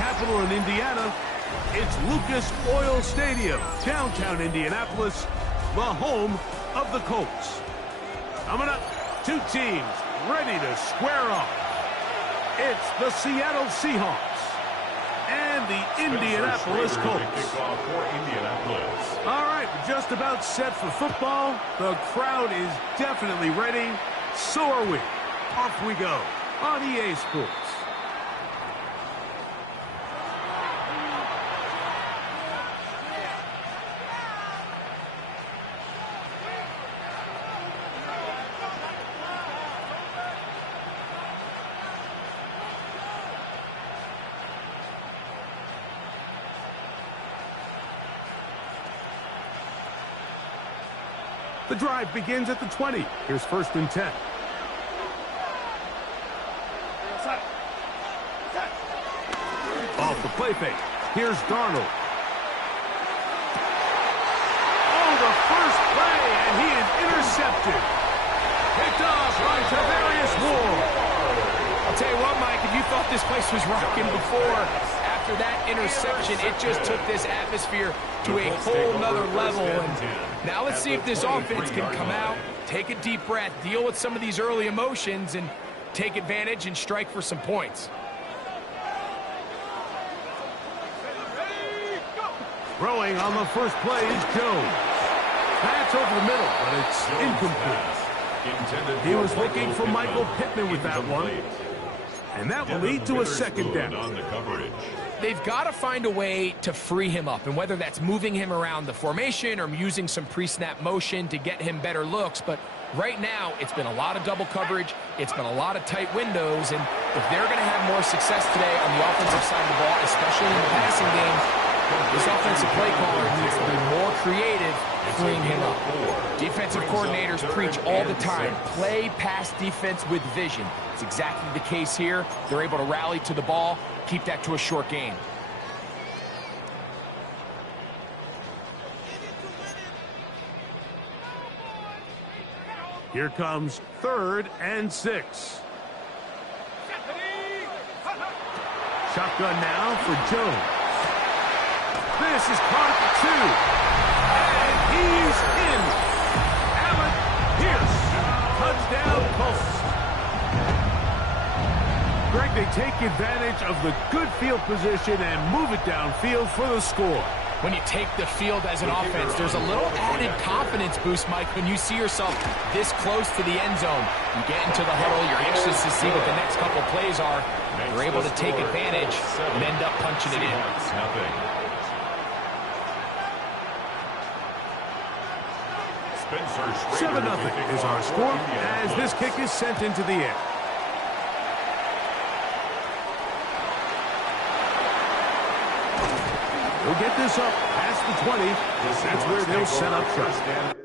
capital in Indiana, it's Lucas Oil Stadium, downtown Indianapolis, the home of the Colts. Coming up, two teams ready to square off. It's the Seattle Seahawks and the Indianapolis Colts. All right, we're just about set for football. The crowd is definitely ready. So are we. Off we go on EA Sports. The drive begins at the 20. Here's 1st and 10. Off the play fake. Here's Darnold. Oh, the first play, and he is intercepted. Picked off by Tavarius Ward. I'll tell you what, Mike, if you thought this place was rocking before, after that interception, it just took this atmosphere to a whole nother level. And now let's see if this offense can come out, take a deep breath, deal with some of these early emotions, and take advantage and strike for some points. Throwing on the first play is Jones. That's over the middle, but it's incomplete. He was looking for Michael Pittman with that one. And that will lead to a 2nd down. They've got to find a way to free him up, and whether that's moving him around the formation or using some pre-snap motion to get him better looks. But right now, it's been a lot of double coverage. It's been a lot of tight windows, and if they're going to have more success today on the offensive side of the ball, especially in the passing game, this offensive play caller needs to be more creative, freeing him up. Defensive coordinators preach all the time, play pass defense with vision. It's exactly the case here. They're able to rally to the ball, keep that to a short game. Here comes 3rd and 6. Shotgun now for Jones. This is caught at the 2. And he's in. Allen Pierce. Touchdown Colts. Greg, they take advantage of the good field position and move it downfield for the score. When you take the field as an offense, there's a little added confidence boost, Mike, when you see yourself this close to the end zone. You get into the huddle, you're anxious to see what the next couple plays are. You're able to take advantage and end up punching it in. 7-0 is our score as this kick is sent into the air. They'll get this up past the 20. That's where they'll set up shop.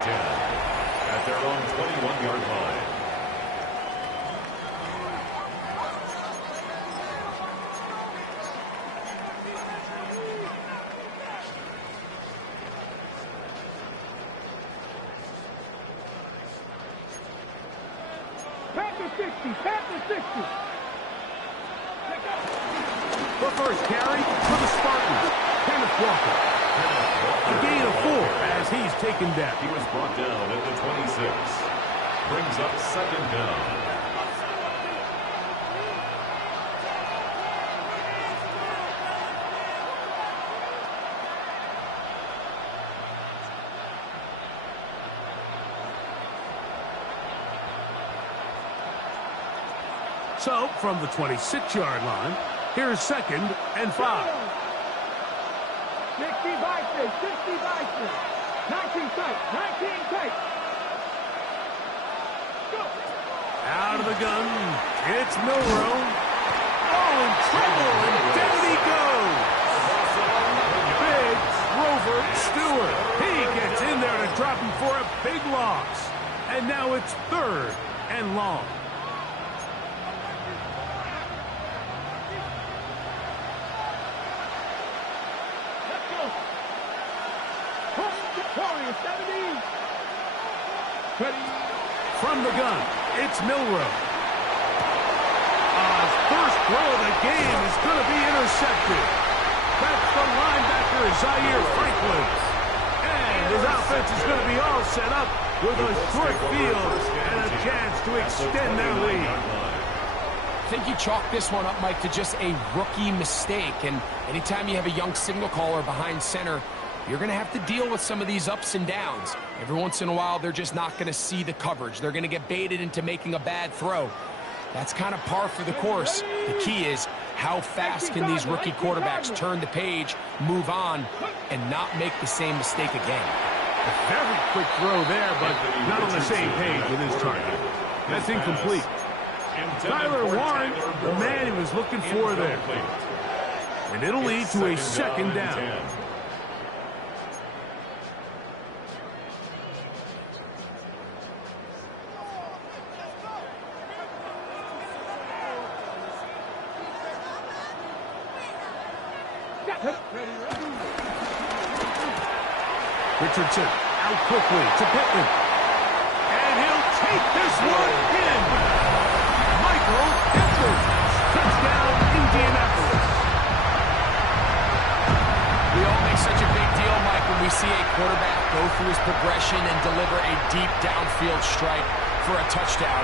10 at their own 21-yard line. The first carry for the Spartans, Kenneth Walker. A gain of 4 as he's taken down. He was brought down at the 26. Brings up second down. So, from the 26-yard line, here's 2nd and 5. 60 Bison, 60 Bison. 19 tight, 19 tight. Go. Out of the gun, it's Milrow. Oh, in trouble, and down he goes. Big Rover Stewart. He gets in there to drop him for a big loss. And now it's 3rd and long. From the gun, it's Milrow. First throw of the game is going to be intercepted. That's the linebacker, Zaire Franklin. And his offense is going to be all set up with a short field and a chance to extend their lead. I think you chalk this one up, Mike, to just a rookie mistake. And anytime you have a young signal caller behind center, you're going to have to deal with some of these ups and downs. Every once in a while, they're just not going to see the coverage. They're going to get baited into making a bad throw. That's kind of par for the course. The key is how fast can these rookie quarterbacks turn the page, move on, and not make the same mistake again. A very quick throw there, but not on the same page with his target. That's incomplete. Tyler Warren, the man he was looking for there. And it'll lead to a 2nd down. Richardson out quickly to Pittman. And he'll take this one in. Michael Edwards. Touchdown, Indianapolis. We all make such a big deal, Mike, when we see a quarterback go through his progression and deliver a deep downfield strike for a touchdown.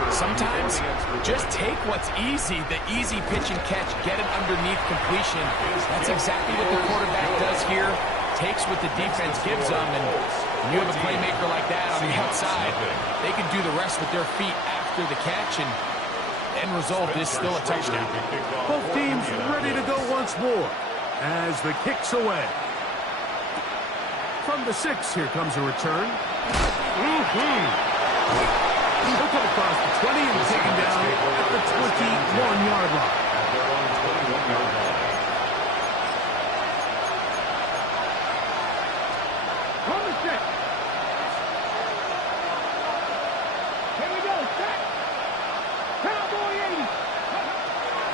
But sometimes just take what's easy, the easy pitch and catch, get it underneath completion. That's exactly what the quarterback does here. Takes what the defense gives them, and when you have a playmaker like that on the outside, they can do the rest with their feet after the catch, and the end result is still a touchdown. Both teams ready to go once more as the kick's away. From the 6, here comes a return. He'll come across the 20 and taken down at the 21-yard line. At their own 21-yard line.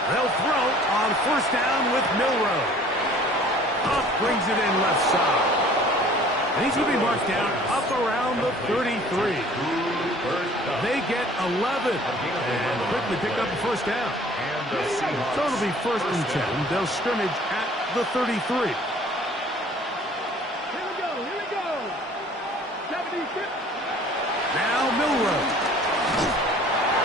They'll throw on 1st down with Milrow. Up brings it in left side. And he's going to be marked down up around the 33. They get 11 and quickly pick up a 1st down. So it'll be 1st and 10. They'll scrimmage at the 33. Here we go. 76. Now Milrow.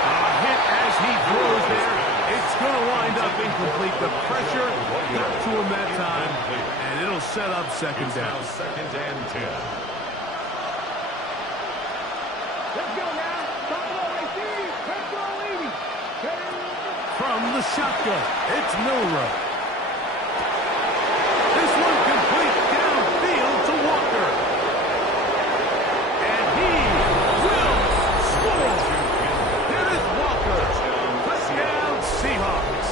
A hit as he throws there. It's going to wind up incomplete. The pressure got to him that time, and it'll set up 2nd down. 2nd and 10. Let's go now. From the shotgun, it's Milrow. This one complete downfield to Walker. And he will score. Here is Walker. Touchdown, Seahawks.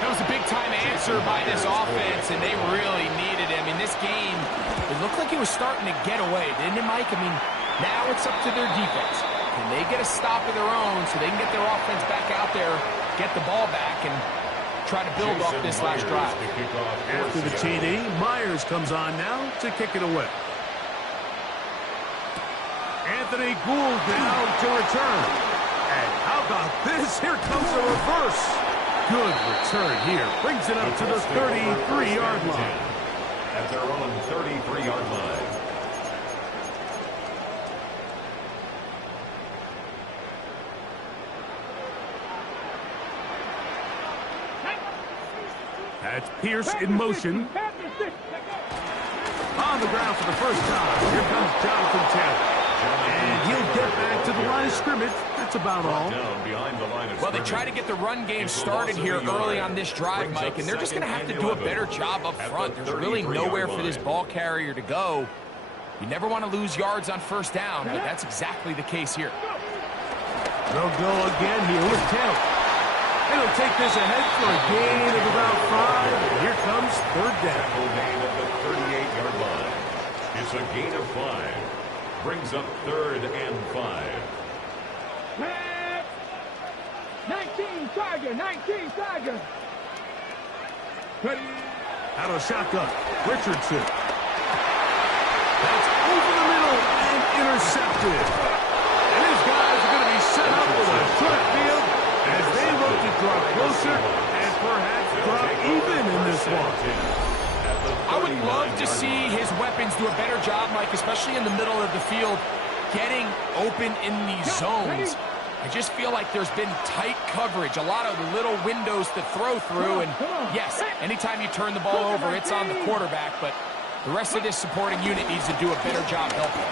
That was a big-time answer by this offense, and they really needed him. In this game, it looked like he was starting to get away, didn't it, Mike? I mean, now it's up to their defense. Can they get a stop of their own so they can get their offense back out there, get the ball back, and try to build off this last drive? After the TD, Myers comes on now to kick it away. Anthony Gould now to return. And how about this? Here comes a reverse. Good return here. Brings it up to the 33-yard line. At their own 33-yard line. That's Pierce in motion. On the ground for the first time. Here comes Jonathan Taylor. And he'll get back to the line of scrimmage. That's about all. Well, they try to get the run game started here early on this drive, Mike, and they're just going to have to do a better job up front. There's really nowhere for this ball carrier to go. You never want to lose yards on first down, but that's exactly the case here. They'll go again here with Taylor. And he'll take this ahead for a gain of about 5. And here comes third down. Gain at the 38-yard line. It's a gain of 5. Brings up 3rd and 5. 19 Tiger, 19 Tiger. Ready. Out of shotgun, Richardson. That's over the middle and intercepted. And these guys are going to be set up with a short field as they look to draw closer and perhaps drop even in this one. I would love to see his weapons do a better job, Mike, especially in the middle of the field, getting open in these zones. I just feel like there's been tight coverage, a lot of little windows to throw through, and yes, anytime you turn the ball over, it's on the quarterback, but the rest of this supporting unit needs to do a better job helping.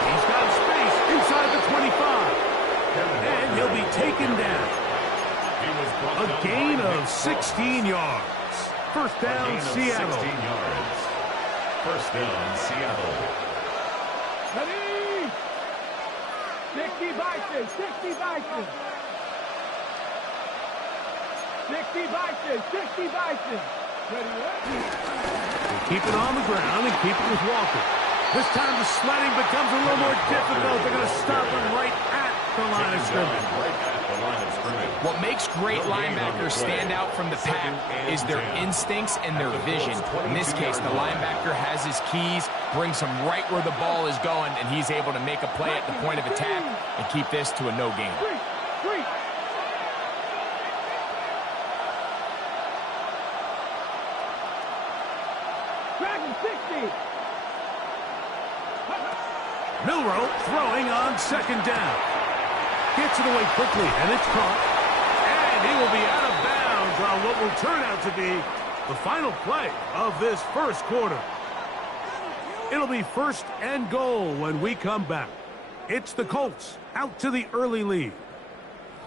He's got space inside the 25, and he'll be taken down. A gain of 16 yards. First down, Seattle. 16 yards. First down, Seattle. Ready. 60 Vikings, 60 Vikings. 60 Vikings, 60 Vikings. Ready. Keep it on the ground and keep it with Walker. This time the sledding becomes a little more difficult. They're going to stop him right at the line of scrimmage. What makes great linebackers stand out from the pack is their instincts and their vision. In this case, the linebacker has his keys, brings him right where the ball is going, and he's able to make a play at the point of attack and keep this to a no gain. Milroe throwing on second down. Gets it away quickly, and it's caught. And he will be out of bounds on what will turn out to be the final play of this first quarter. It'll be 1st and goal when we come back. It's the Colts out to the early lead.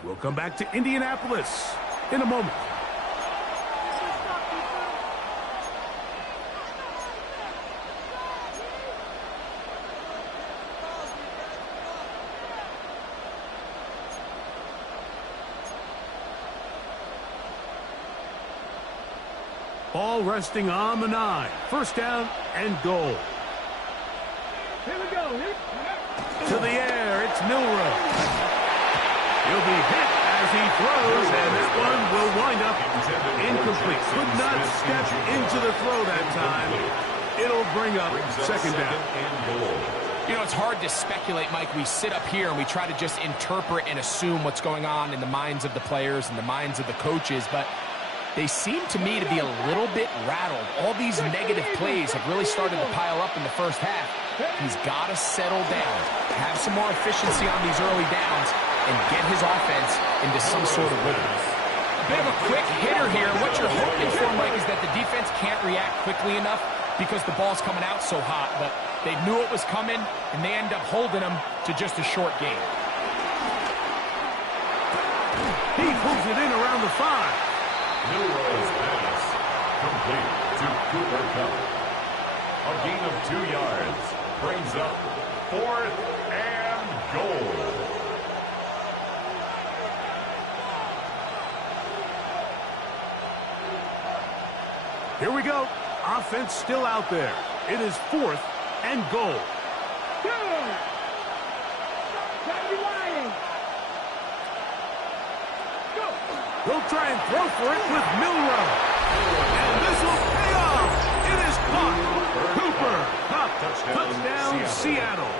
We'll come back to Indianapolis in a moment. Ball resting on the 9. First down and goal. Here we go. To the air, it's Milroe. He'll be hit as he throws, and that one will wind up incomplete. Could not step into the throw that time. It'll bring up second down. You know, it's hard to speculate, Mike. We sit up here and we try to just interpret and assume what's going on in the minds of the players and the minds of the coaches, but they seem to me to be a little bit rattled. All these negative plays have really started to pile up in the first half. He's got to settle down, have some more efficiency on these early downs, and get his offense into some sort of rhythm. A bit of a quick hitter here. What you're hoping for, Mike, is that the defense can't react quickly enough because the ball's coming out so hot, but they knew it was coming, and they end up holding them to just a short gain. He pulls it in around the 5. Milroe's pass complete to Cooper Kupp. A gain of 2 yards brings up 4th and goal. Here we go. Offense still out there. It is 4th and goal. Go! Go! He'll try and throw for it with Milrow. And this will pay off. It is caught. Cooper. Cup. Touchdown Seattle.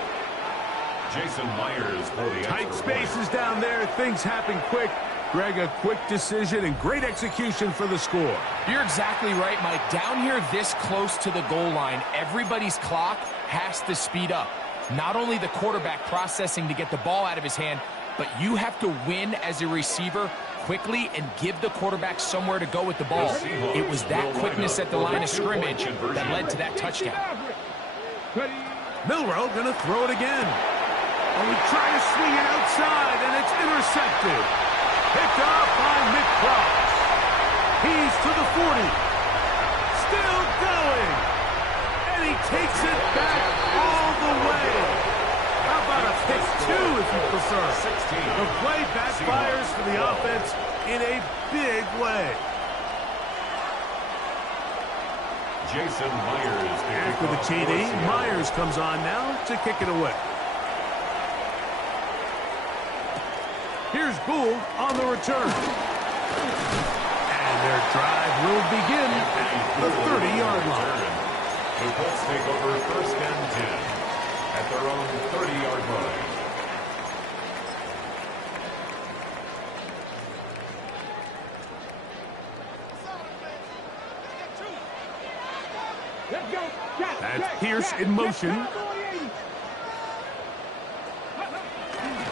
Jason Myers for the Tight extra point. spaces down there. Things happen quick. Greg, a quick decision and great execution for the score. You're exactly right, Mike. Down here this close to the goal line, everybody's clock has to speed up. Not only the quarterback processing to get the ball out of his hand, but you have to win as a receiver quickly and give the quarterback somewhere to go with the ball. It was that quickness at the line of scrimmage that led to that touchdown. Milrow going to throw it again. Oh, he tried to swing it outside, and it's intercepted. Picked up by Mick Cross. He's to the 40. Still going. And he takes it back all the way. How about a pick 2 if you prefer? 16. The play backfires for the offense in a big way. Jason Myers. After the TD, Myers comes on now to kick it away. Here's Boole on the return. And their drive will begin at the 30-yard line. The Colts take over 1st and 10 at their own 30-yard line. Let's go. Jack, That's Jack, Pierce Jack, in motion. Jack, Cowboy 80.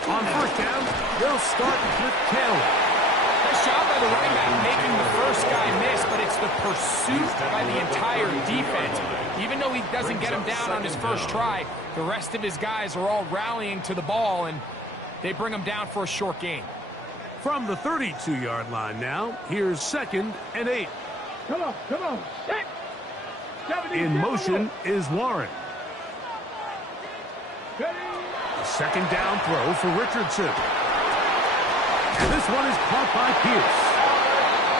On 1st down, they'll start with Taylor. Nice job by the running back making the first guy miss, but it's the pursuit by the entire defense. Even though he doesn't get him down on his first try, the rest of his guys are all rallying to the ball, and they bring him down for a short gain. From the 32-yard line now, here's 2nd and 8. Come on, come on. Set. In motion is Warren. Ready. A 2nd down throw for Richardson. And this one is caught by Pierce.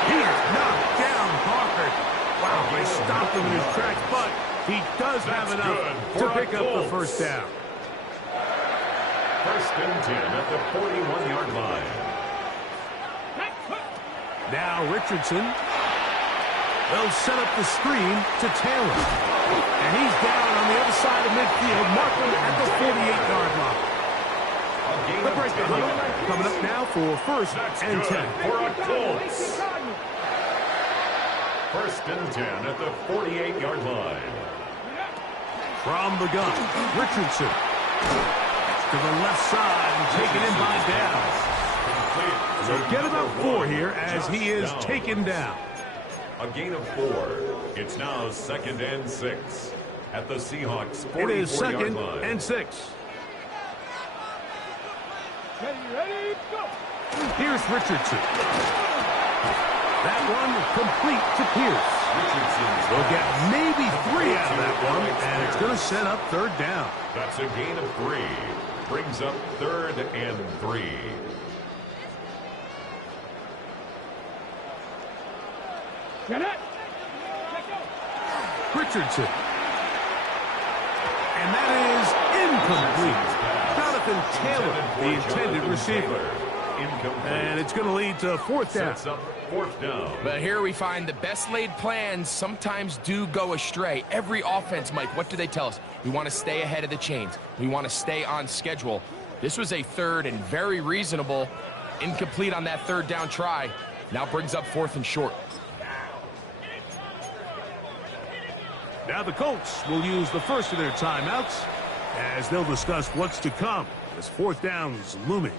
He is knocked down hard. Wow, they stopped him in his tracks, but he does have enough to pick up the 1st down. 1st and 10 at the 41-yard line. Now Richardson. They'll set up the screen to Taylor. And he's down on the other side of midfield, marking at the 48-yard line. The break the huddle. Coming up now for 1st and 10. For a Colts. 1st and 10 at the 48-yard line. From the gun, Richardson. To the left side and taken in by Downs. So get about 4 here as he is taken down. A gain of 4. It's now 2nd and 6 at the Seahawks 44-yard line. It is 2nd and 6. Ready, go. Here's Richardson. That one complete to Pierce. They'll get maybe 3 out of that one, and it's going to set up 3rd down. That's a gain of 3. Brings up 3rd and 3. Get it. Richardson. And that is incomplete. Jonathan Taylor, the intended receiver. And it's going to lead to 4th down. Sets up 4th down. But here we find the best laid plans sometimes do go astray. Every offense, Mike, what do they tell us? We want to stay ahead of the chains. We want to stay on schedule. This was a 3rd and very reasonable. Incomplete on that 3rd down try. Now brings up 4th and short. Now the Colts will use the first of their timeouts as they'll discuss what's to come as 4th down is looming.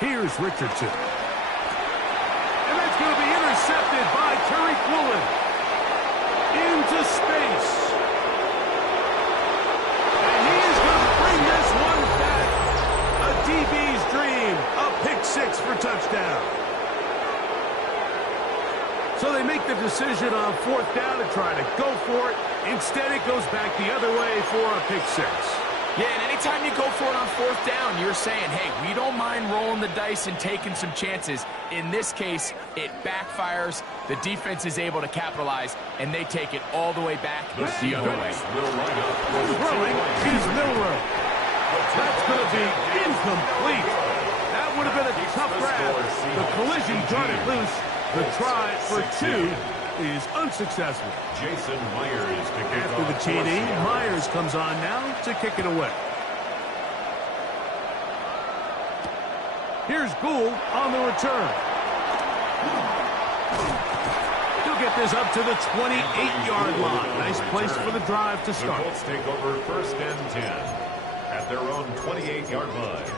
Here's Richardson. And that's going to be intercepted by Tariq Woolen. Into space. And he is going to bring this one back. A DB's dream. A pick 6 for touchdown. So they make the decision on 4th down to try to go for it. Instead, it goes back the other way for a pick 6. Yeah, and anytime you go for it on 4th down, you're saying, hey, we don't mind rolling the dice and taking some chances. In this case, it backfires. The defense is able to capitalize, and they take it all the way back the other way. Throwing is Milrow. That's going to be incomplete. That would have been a tough grab. The collision got it loose. The try for 2 is unsuccessful. Jason Myers to kick After the TD, Myers comes on now to kick it away. Here's Gould on the return. He'll get this up to the 28-yard line. Nice place for the drive to start. The Colts take over 1st and 10 at their own 28-yard line.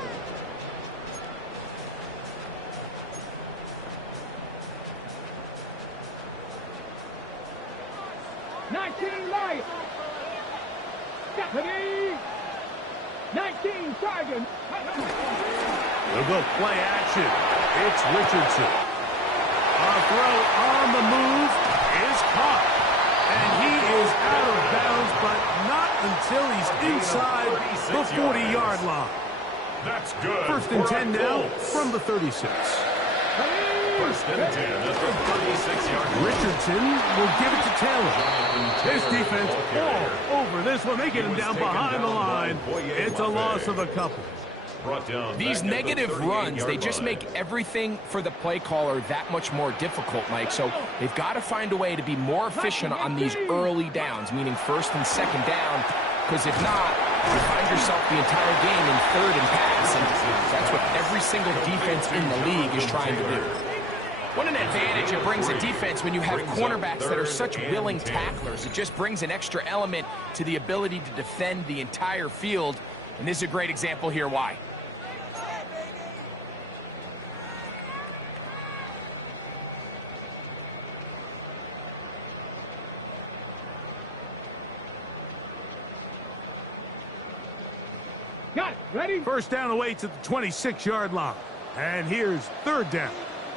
Light. Deputy. 19 Sergeant. They'll go play action. It's Richardson. A throw on the move is caught. And he is out of bounds, but not until he's inside the 40-yard line. That's good. 1st and 10 now from the 36. 1st and 10 at the 36-yard line. Richardson will give it to Taylor. This defense all over this one. They get him down behind the line. It's a loss of a couple. These negative runs, they just make everything for the play caller that much more difficult, Mike. So they've got to find a way to be more efficient on these early downs, meaning 1st and 2nd down, because if not, you find yourself the entire game in 3rd and pass, and that's what every single defense in the league is trying to do. What an advantage it brings a defense when you have cornerbacks that are such willing tacklers. It just brings an extra element to the ability to defend the entire field, and this is a great example here why. Got it. Ready? 1st down away to the 26-yard line. And here's 3rd down.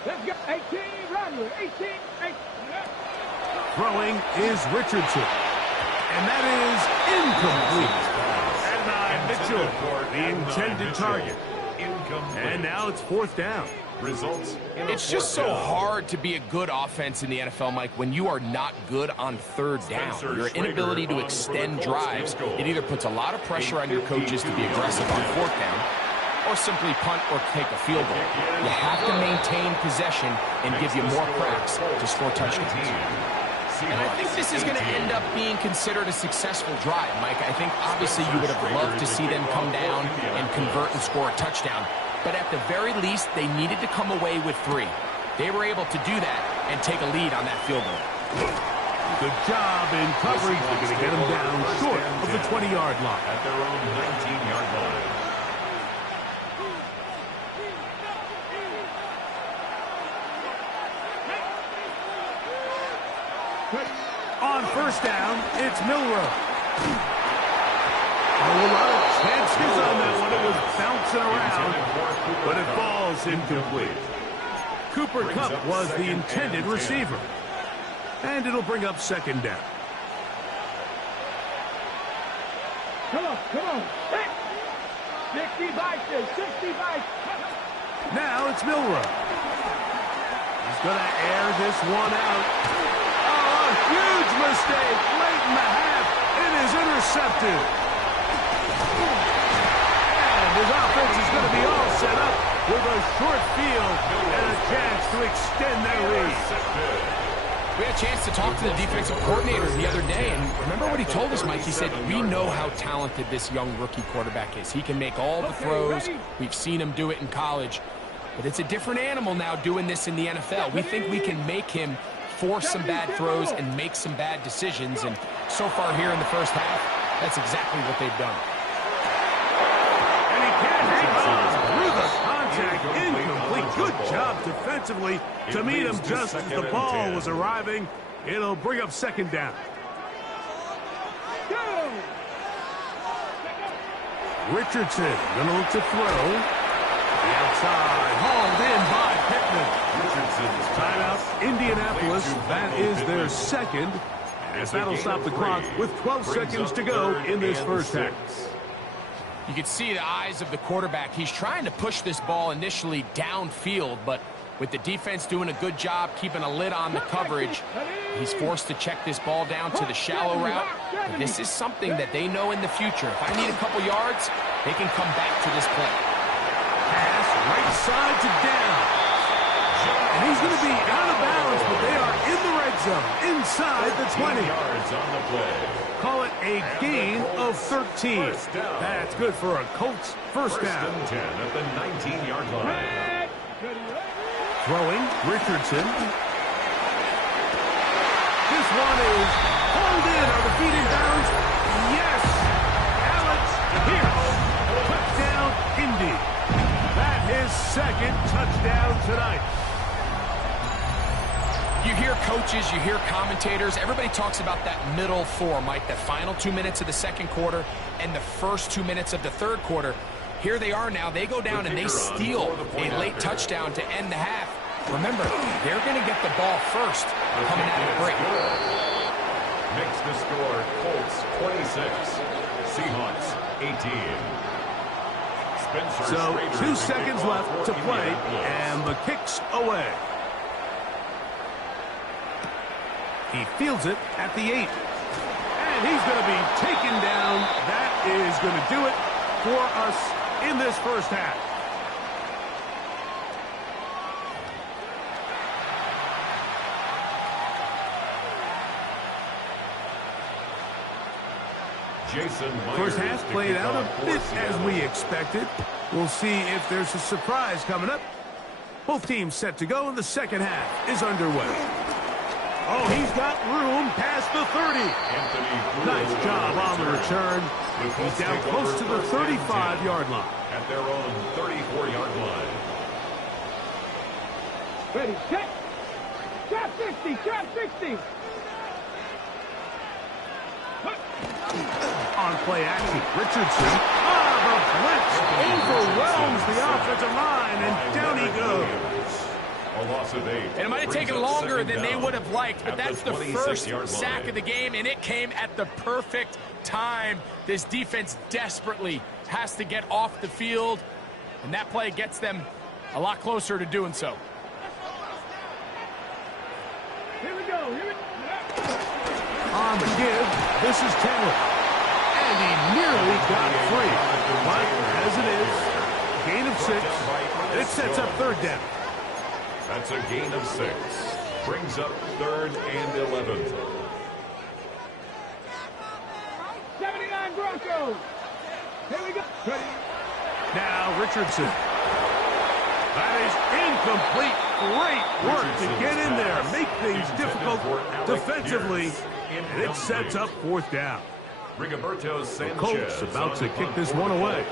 Let's go. 18, run. 18, 8. Throwing is Richardson. And that is incomplete. And Mitchell, the intended target. And now it's 4th down. Results. It's just so hard to be a good offense in the NFL, Mike, when you are not good on 3rd down. Your inability to extend drives, it either puts a lot of pressure on your coaches to be aggressive on 4th down, or simply punt or take a field goal. You have to maintain possession and give you more cracks to score touchdowns. And I think this is going to end up being considered a successful drive, Mike. I think obviously you would have loved to see them come down and convert and score a touchdown. But at the very least, they needed to come away with 3. They were able to do that and take a lead on that field goal. Good job in coverage. They're going to get them down short of the 20-yard line. At their own 19-yard line. On 1st down, it's Milrow. A lot of chances on that one. It was bouncing around, but it falls incomplete. Cooper Kupp was the intended receiver. And it'll bring up 2nd down. Come on. 60 by 65. Now it's Milrow. He's going to air this one out. Oh, a huge mistake late in the half. It is intercepted. And his offense is going to be all set up with a short field and a chance to extend their lead. We had a chance to talk to the defensive coordinator the other day, and remember what he told us, Mike? He said, we know how talented this young rookie quarterback is. He can make all the throws. We've seen him do it in college. But it's a different animal now doing this in the NFL. We think we can make him force some bad throws and make some bad decisions. And so far here in the 1st half, that's exactly what they've done. And he can't hang on through the contact. Incomplete. Good job defensively to meet him just as the ball was arriving. It'll bring up 2nd down. Richardson going to look to throw. The outside, hauled in by Pittman. Richardson's Timeout, Indianapolis. Indianapolis. That is their second. And that'll stop the clock with 12 seconds to go in this first half. You can see the eyes of the quarterback. He's trying to push this ball initially downfield, but with the defense doing a good job keeping a lid on the coverage, he's forced to check this ball down to the shallow route. But this is something that they know in the future. If I need a couple yards, they can come back to this play. Pass right side to down. And he's going to be out of bounds, but they are in the red zone, inside the 20. Yards on the play. Call it a gain of 13. That's good for a Colts first down. First and 10 at the 19-yard line. Throwing, Richardson. This one is pulled in. Are the feet in bounds? Yes. Alex Pierce. Touchdown, Indy. That his second touchdown tonight. You hear coaches, you hear commentators, everybody talks about that middle four, Mike, the final 2 minutes of the second quarter and the first 2 minutes of the third quarter. Here they are now. They go down and they steal a late touchdown to end the half. Remember, they're going to get the ball first coming out of the break. Makes the score Colts 26, Seahawks 18. So 2 seconds left to play, and the kick's away. He fields it at the 8. And he's going to be taken down. That is going to do it for us in this first half. First half played out a bit as we expected. We'll see if there's a surprise coming up. Both teams set to go, and the second half is underway. Oh, he's got room past the 30. Nice job on the return. He's down close to the 35-yard line. At their own 34-yard line. Ready, set. Trap 60, trap 60. On play action, Richardson. The blitz overwhelms the offensive line, and down he goes. A loss of 8. And it might have taken longer than they would have liked, but that's the first sack of the game, and it came at the perfect time. This defense desperately has to get off the field, and that play gets them a lot closer to doing so. Here we go, here we go. On the give, this is Taylor. And he nearly got free. But as it is, gain of 6, and it sets up third down. That's a gain of 6. Brings up 3rd and 11. 79 Broncos. Here we go. Ready. Now Richardson. That is incomplete. Great work to get in there. Make things difficult defensively. And it sets up 4th down. Rigoberto Sanchez. The Colts about to kick this one away.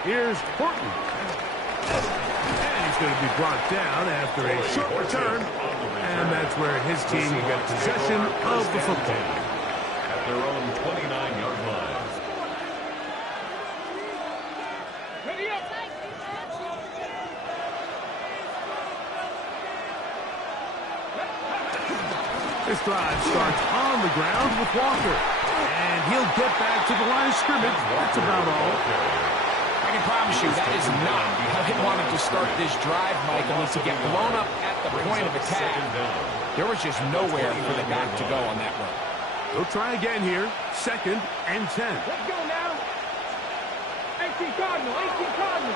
Here's Horton. And he's going to be brought down after a short return. And that's where his team will get possession of the football. At their own 29-yard line. Ready up. This drive starts on the ground with Walker. And he'll get back to the line of scrimmage. That's about all. I can promise you that is not how they wanted to start this drive, Mike. I mean, to get blown up at the point of attack, there was just nowhere for the back to go on that run. They'll try again here. 2nd and 10. Let's go now. 18 Cardinal, 18 Cardinal.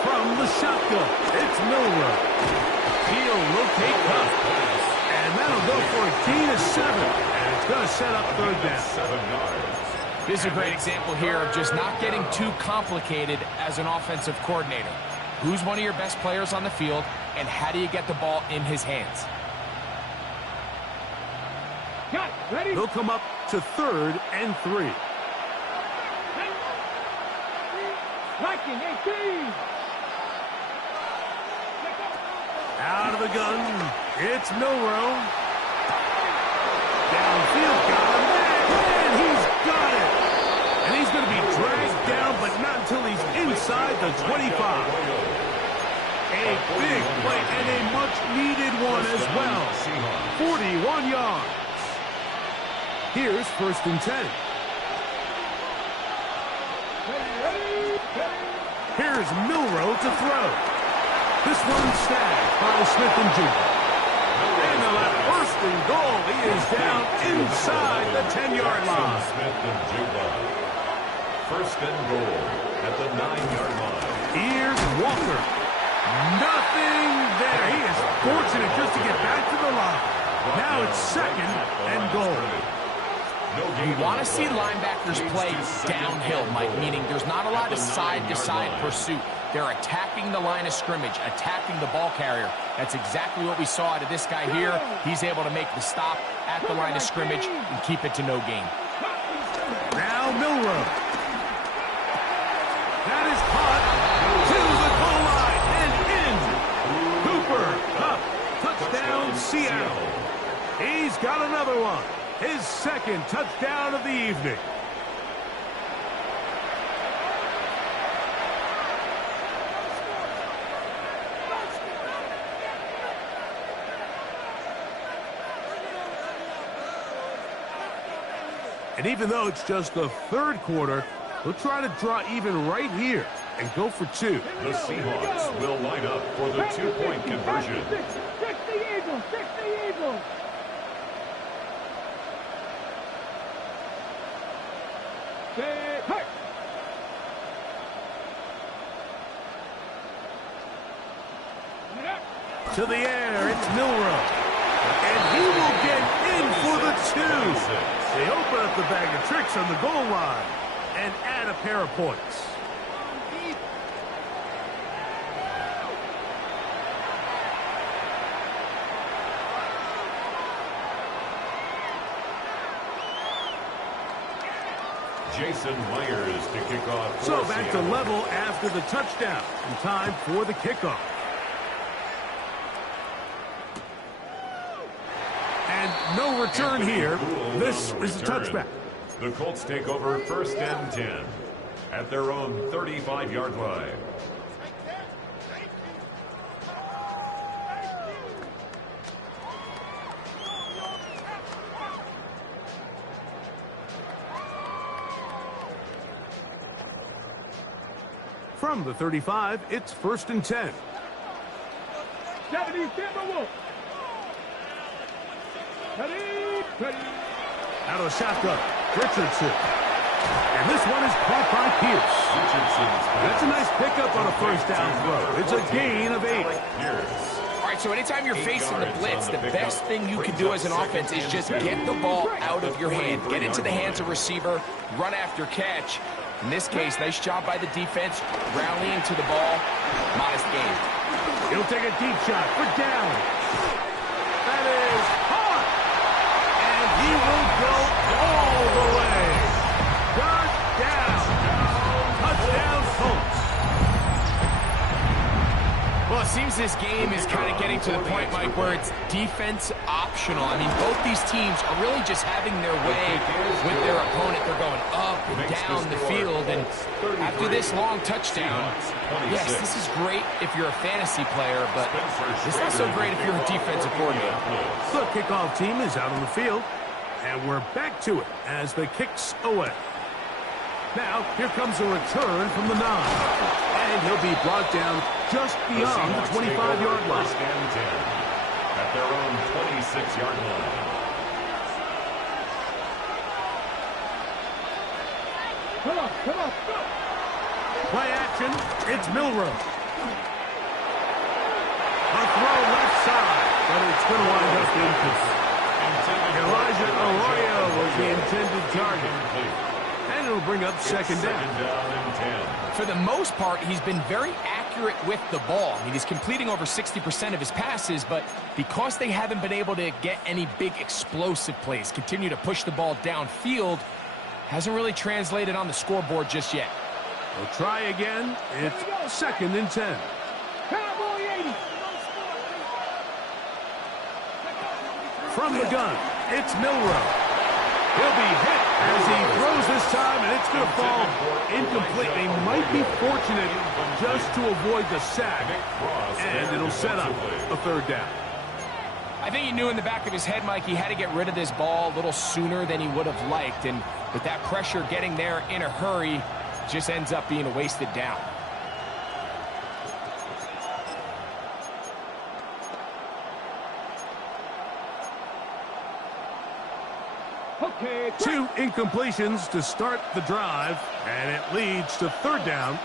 From the shotgun, it's Milrow. He'll rotate Cup. And that'll go for a gain of 7. And it's going to set up third down. 7 yards. This is a great example here of just not getting too complicated as an offensive coordinator. Who's one of your best players on the field, and how do you get the ball in his hands? Got it. Ready? They'll come up to 3rd and 3. Liking 18. Out of the gun, it's Milrow. Downfield, got him. And he inside the 25. A big play and a much-needed one as well. 41 yards. Here's 1st and 10. Here's Milroe to throw. This one snagged by Smith and Jigba. And the left 1st and goal. He is down inside the 10-yard line. Smith and Jigba. 1st and goal at the 9-yard line. Here's Walker. Nothing there. He is fortunate just to get back to the line. Now it's 2nd and goal. You want to see linebackers play downhill, Mike, meaning there's not a lot of side-to-side pursuit. They're attacking the line of scrimmage, attacking the ball carrier. That's exactly what we saw out of this guy here. He's able to make the stop at the line of scrimmage and keep it to no gain. Now Milroe. That is caught to the goal line and in. Cooper, touchdown Seattle. He's got another one. His 2nd touchdown of the evening. And even though it's just the 3rd quarter, we'll try to draw even right here and go for 2. The Seahawks will line up for the 2-point conversion. Fix the Eagles! Fix the Eagles! Hey! To the air, it's Milroe. And he will get in for the 2. They open up the bag of tricks on the goal line and add a pair of points. Jason Myers to kick off. So back to level after the touchdown. And time for the kickoff. And no return here. This is a touchback. The Colts take over 1st and 10 at their own 35-yard line. From the 35, it's 1st and 10. 70 Timberwolves! Ready! Out of the shotgun, Richardson. And this one is caught by Pierce. That's a nice pickup on a 1st down throw. It's a gain of 8. All right, so anytime you're facing the blitz, the best thing you can do as an offense is just get the ball out of your hand. Get into the hands of receiver, run after catch. In this case, nice job by the defense, rallying to the ball. Modest gain. He'll take a deep shot for down. That is hard. And he will go all the way. Got down. Touchdown, Colts. Well, it seems this game is kind of getting to the point, Mike, where it's defense optional. I mean, both these teams are really just having their way with their opponent. They're going up and down the field, and after this long touchdown, yes, this is great if you're a fantasy player, but it's not so great if you're a defensive coordinator. The kickoff team is out on the field, and we're back to it as the kick's away. Now, here comes a return from the 9. And he'll be brought down just beyond the 25-yard line. 1st and 10 at their own 26-yard line. Come on, go! Play action, it's Milroe. A throw left side, but it's going to wind up incomplete. Elijah Arroyo was the intended target. And it'll bring up 2nd down. And 10. For the most part, he's been very accurate with the ball. I mean, he's completing over 60% of his passes, but because they haven't been able to get any big explosive plays, continue to push the ball downfield, hasn't really translated on the scoreboard just yet. We'll try again. It's 2nd and 10. Cowboy 80! From the gun, it's Milroe. He'll be hit as he throws this time, and it's going to fall incomplete. They might be fortunate just to avoid the sack, and it'll set up a third down. I think he knew in the back of his head, Mike, he had to get rid of this ball a little sooner than he would have liked. And with that pressure getting there in a hurry, just ends up being a wasted down. Okay, 2 incompletions to start the drive, and it leads to third down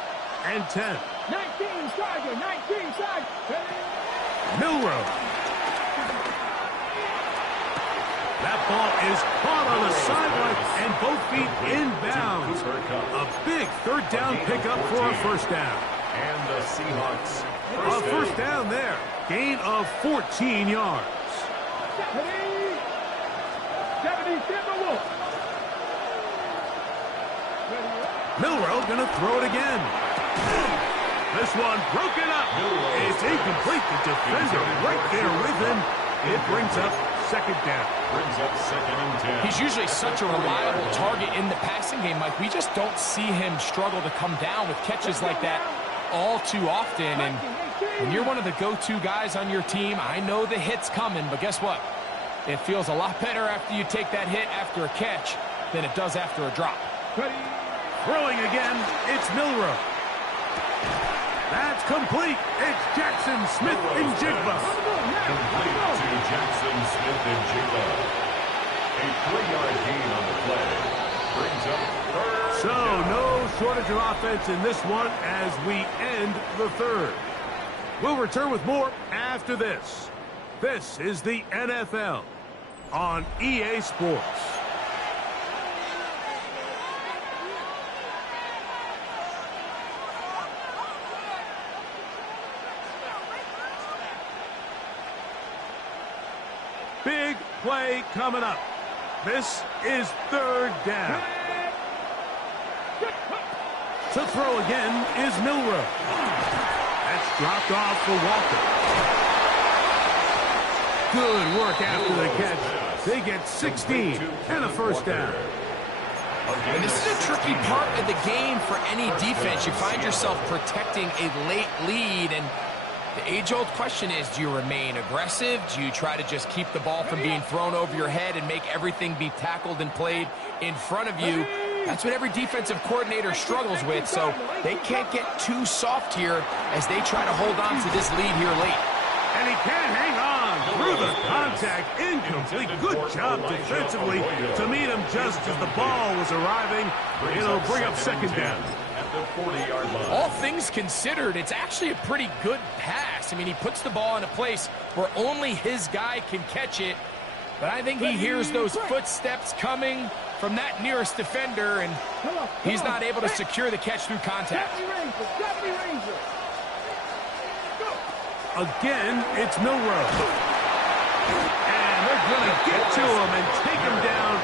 and 10. 19 target, 19 target. Milroe. That ball is caught on the sideline and both feet inbounds. A big third down pickup for a first down. And the Seahawks A first down there. Gain of 14 yards. 70 Timberwolves. Milroe going to throw it again. This one broken up. It's incomplete. The defender right there with him. It brings up second down. brings up second and 10. He's usually such a reliable target in the passing game, Mike. We just don't see him struggle to come down with catches like that all too often. And when you're one of the go-to guys on your team, I know the hit's coming, but guess what? It feels a lot better after you take that hit after a catch than it does after a drop. Throwing again, it's Milroe. That's complete. It's Jackson Smith and Jigba. Complete to Jackson Smith and Jigba. A 3-yard gain on the play. Brings up third. So no shortage of offense in this one as we end the third. We'll return with more after this. This is the NFL on EA Sports. Big play coming up. This is third down. To throw again is Milroe. That's dropped off for Walker. Good work after the catch. They get 16 and a first down. And this is a tricky part of the game for any defense. You find yourself protecting a late lead, and the age-old question is, do you remain aggressive? Do you try to just keep the ball from being thrown over your head and make everything be tackled and played in front of you? That's what every defensive coordinator struggles with, so they can't get too soft here as they try to hold on to this lead here late. And he can't hang on through the contact. Incomplete. Good job defensively to meet him just as the ball was arriving. It'll bring up second down. At the 40-yard line. All things considered, it's actually a pretty good pass. I mean, he puts the ball in a place where only his guy can catch it. But I think he hears those footsteps coming from that nearest defender, and he's not able to secure the catch through contact. Again, it's Milroe. And they're going to get to him and take him down,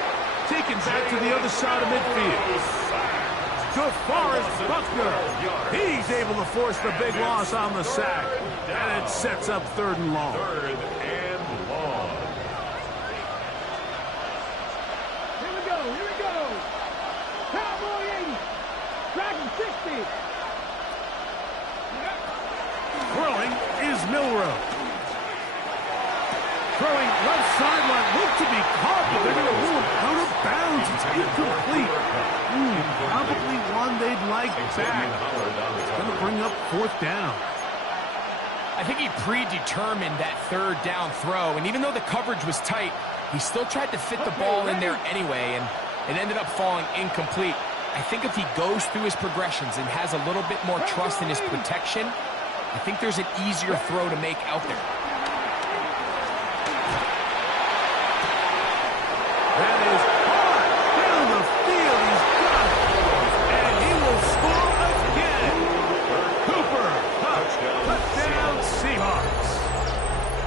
take him back to the other side of midfield. DeForest Buckner. He's able to force the big loss on the sack. And it sets up third and long. Third and long. Here we go. Cowboy 80. Dragon 60. Throwing is Milroe. Throwing left sideline. Looked to be caught, but they're going to rule him out of bounds. It's incomplete. Probably one they'd like back. It's going to bring up fourth down. I think he predetermined that third down throw, and even though the coverage was tight, he still tried to fit the ball in there anyway, and it ended up falling incomplete. I think if he goes through his progressions and has a little bit more trust in his protection, I think there's an easier throw to make out there. That is hard down the field. He's got it. And he will score again. Cooper Kupp, touchdown Seahawks.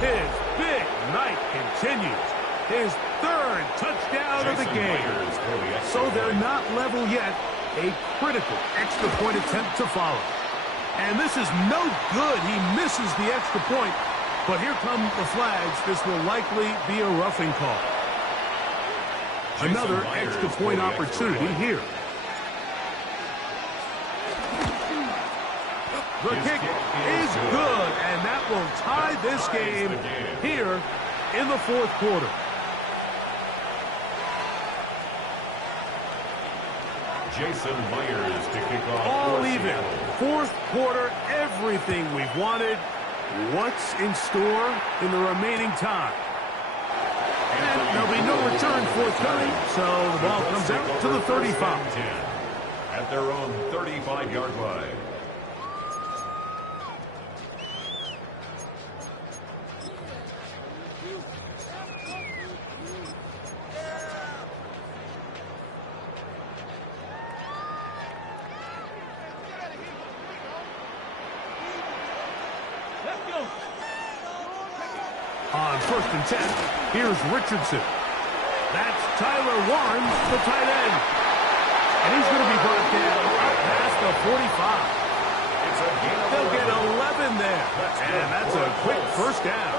His big night continues. His third touchdown of the game. So they're not level yet. A critical extra point attempt to follow. And this is no good. He misses the extra point. But here come the flags. This will likely be a roughing call. Another extra point opportunity here. The kick is good, and that will tie this game here in the fourth quarter. Jason Myers to kick off. All even. Fourth quarter, everything we've wanted. What's in store in the remaining time? And there'll be no return forthcoming, so the ball comes out to the 35. At their own 35-yard line. On 1st and 10, here's Richardson. That's Tyler Warren, the tight end. And he's going to be brought down up past the 45. They'll get 11 there. And that's a quick first down.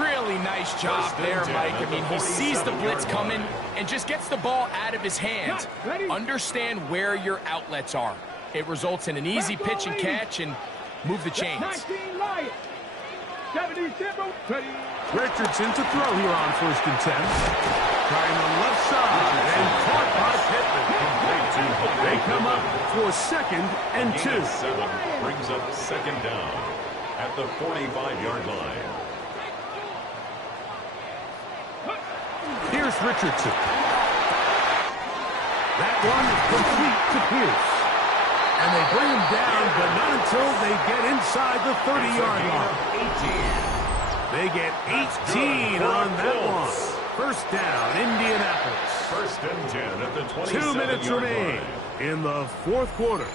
Really nice job there, Mike. I mean, he sees the blitz coming and just gets the ball out of his hands. Understand where your outlets are. It results in an easy pitch and catch and move the chains. Richardson to throw here on 1st and 10. Trying the left side and caught by Pittman. They come up for 2nd and 2. 7 brings up 2nd down at the 45-yard line. Here's Richardson. That one is complete to Pierce. And they bring him down, but not until they get inside the 30-yard line. 18. They get 18 on that one. First down, Indianapolis. 1st and 10 at the 27-yard 2 minutes remain line. in the fourth quarter.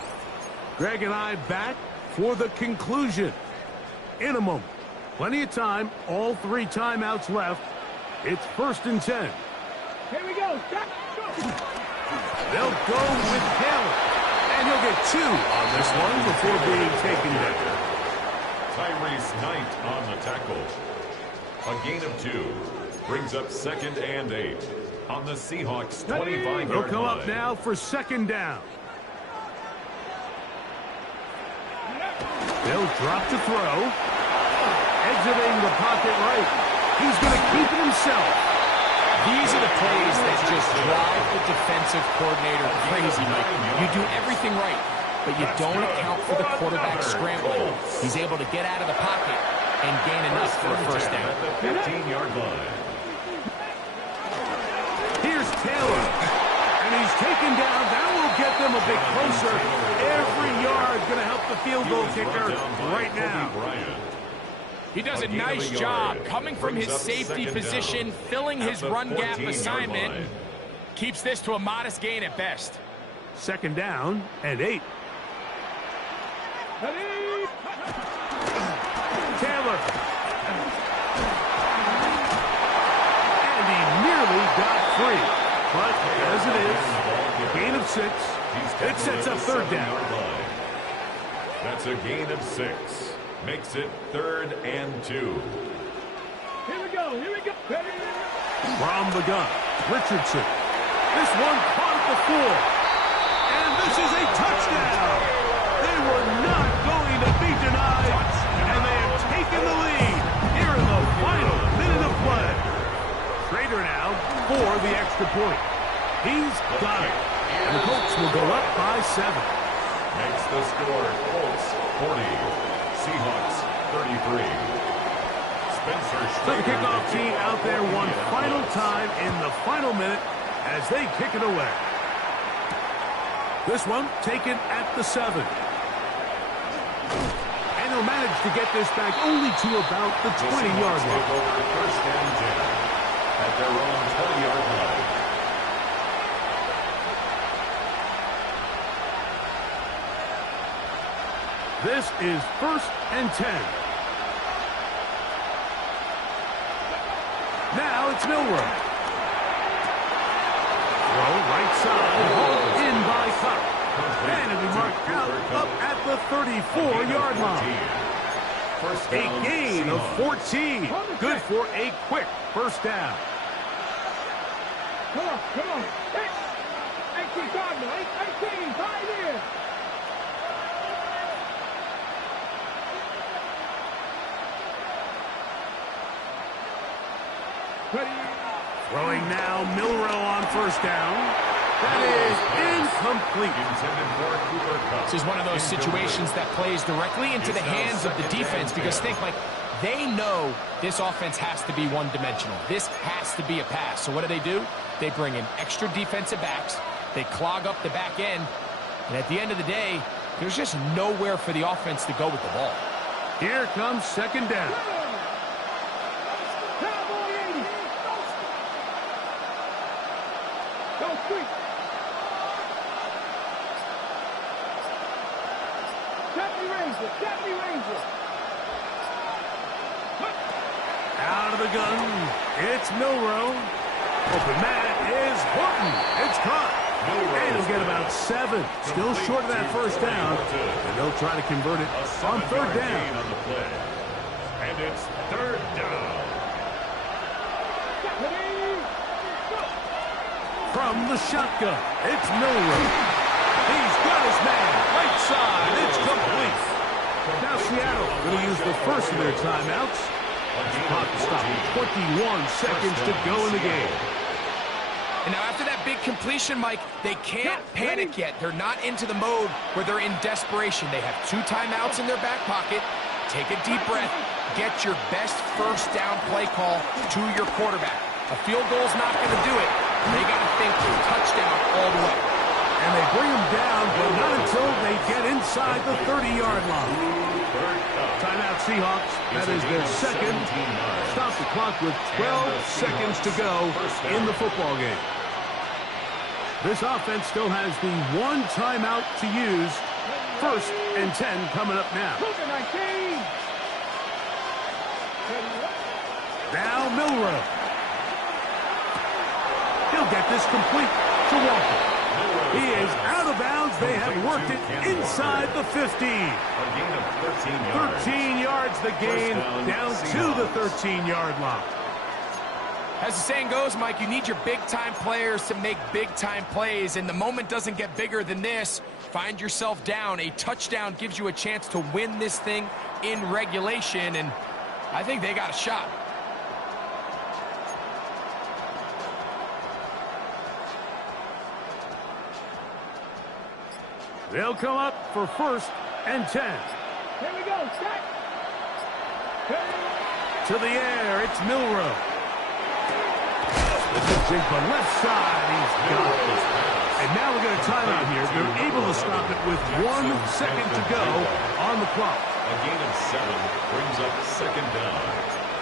Greg and I back for the conclusion in a moment. Plenty of time, all 3 timeouts left. It's 1st and 10. Here we go. They'll go with Taylor. And he'll get 2 on this one before being taken down. Tyrese Knight on the tackle. A gain of 2 brings up 2nd and 8 on the Seahawks 25-yard line. They'll come up now for 2nd down. They'll drop to throw. Exiting the pocket right. He's going to keep it himself. These are the plays that just drive the defensive coordinator crazy, Mike. You do everything right, but you don't account for the quarterback scrambling. He's able to get out of the pocket and gain enough for a first down. At the 15-yard line. Here's Taylor. And he's taken down. That will get them a bit closer. Every yard going to help the field goal kicker right now. He does a nice job coming from his safety position, filling his run gap assignment. Keeps this to a modest gain at best. 2nd down and 8. Taylor. And he nearly got free. But as it is, gain of 6. It sets up 3rd down. That's a gain of 6. Makes it 3rd and 2. Here we go. Here we go. From the gun, Richardson. This one caught at the 4. And this is a touchdown. They were not going to be denied. And they have taken the lead here in the final minute of play. Schrader now for the extra point. He's got it. And the Colts will go up by 7. Makes the score Colts 40. Seahawks 33. Spencer So the kickoff team out there one final time in the final minute as they kick it away. This one taken at the 7. And he'll manage to get this back only to about the 20-yard line. First and 10 at their own 20-yard line. This is 1st and 10. Now it's Milrow. Throw right side, hauled in by Cup. And it'll be marked out up at the 34-yard line. A gain of 14. Good for a quick first down. Come on, come on. 18, Cardinal. 18, 5 in. Throwing now, Milrow on first down. That is incomplete. This is one of those situations that plays directly into the hands of the defense because think, like, they know this offense has to be one-dimensional. This has to be a pass. So what do? They bring in extra defensive backs. They clog up the back end. And at the end of the day, there's just nowhere for the offense to go with the ball. Here comes second down. Cowboy 80. Go sweep. Deputy Ranger. Out of the gun, it's Milrow. Open man is Horton. It's caught. And he'll get about 7. Still short of that first down. And they'll try to convert it on third down. On the play. And it's third down. From the shotgun, it's Milrow. He's got his man. Right side. It's complete. Now Seattle going to use the first of their timeouts. Clock stop. 21 seconds to go in the game. And now after that big completion, Mike, they can't panic yet. They're not into the mode where they're in desperation. They have 2 timeouts in their back pocket. Take a deep breath. Get your best first down play call to your quarterback. A field goal's not going to do it. They got to think touchdown all the way. And they bring him down, but not until they get inside the 30-yard line. Timeout Seahawks. That is their second. Stop the clock with 12 seconds to go in the football game. This offense still has the 1 timeout to use. First and 10 coming up now. Now Milrow. He'll get this complete to Walker. He is out of bounds. They have worked it inside the 15. A gain of 13 yards the gain, down to the 13-yard line. As the saying goes, Mike, you need your big-time players to make big-time plays, and the moment doesn't get bigger than this. Find yourself down. A touchdown gives you a chance to win this thing in regulation, and I think they got a shot. They'll come up for first and 10. Here we go, set. To the air, it's Milrow. The left side, he's got it. And now we're going to time out here. They're able to stop it with 1 second to go on the clock. A gain of 7 brings up second down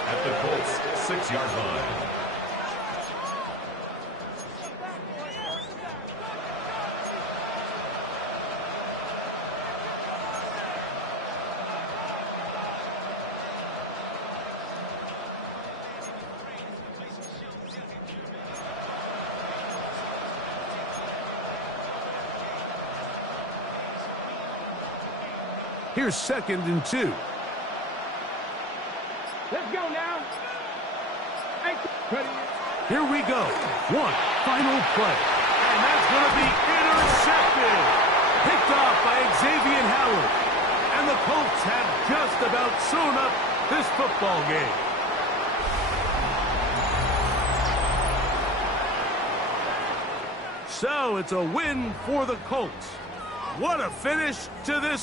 at the Colts' 6-yard line. Here's second and 2. Let's go now. Here we go. 1 final play. And that's going to be intercepted. Picked off by Xavier Howard. And the Colts have just about sewn up this football game. So it's a win for the Colts. What a finish to this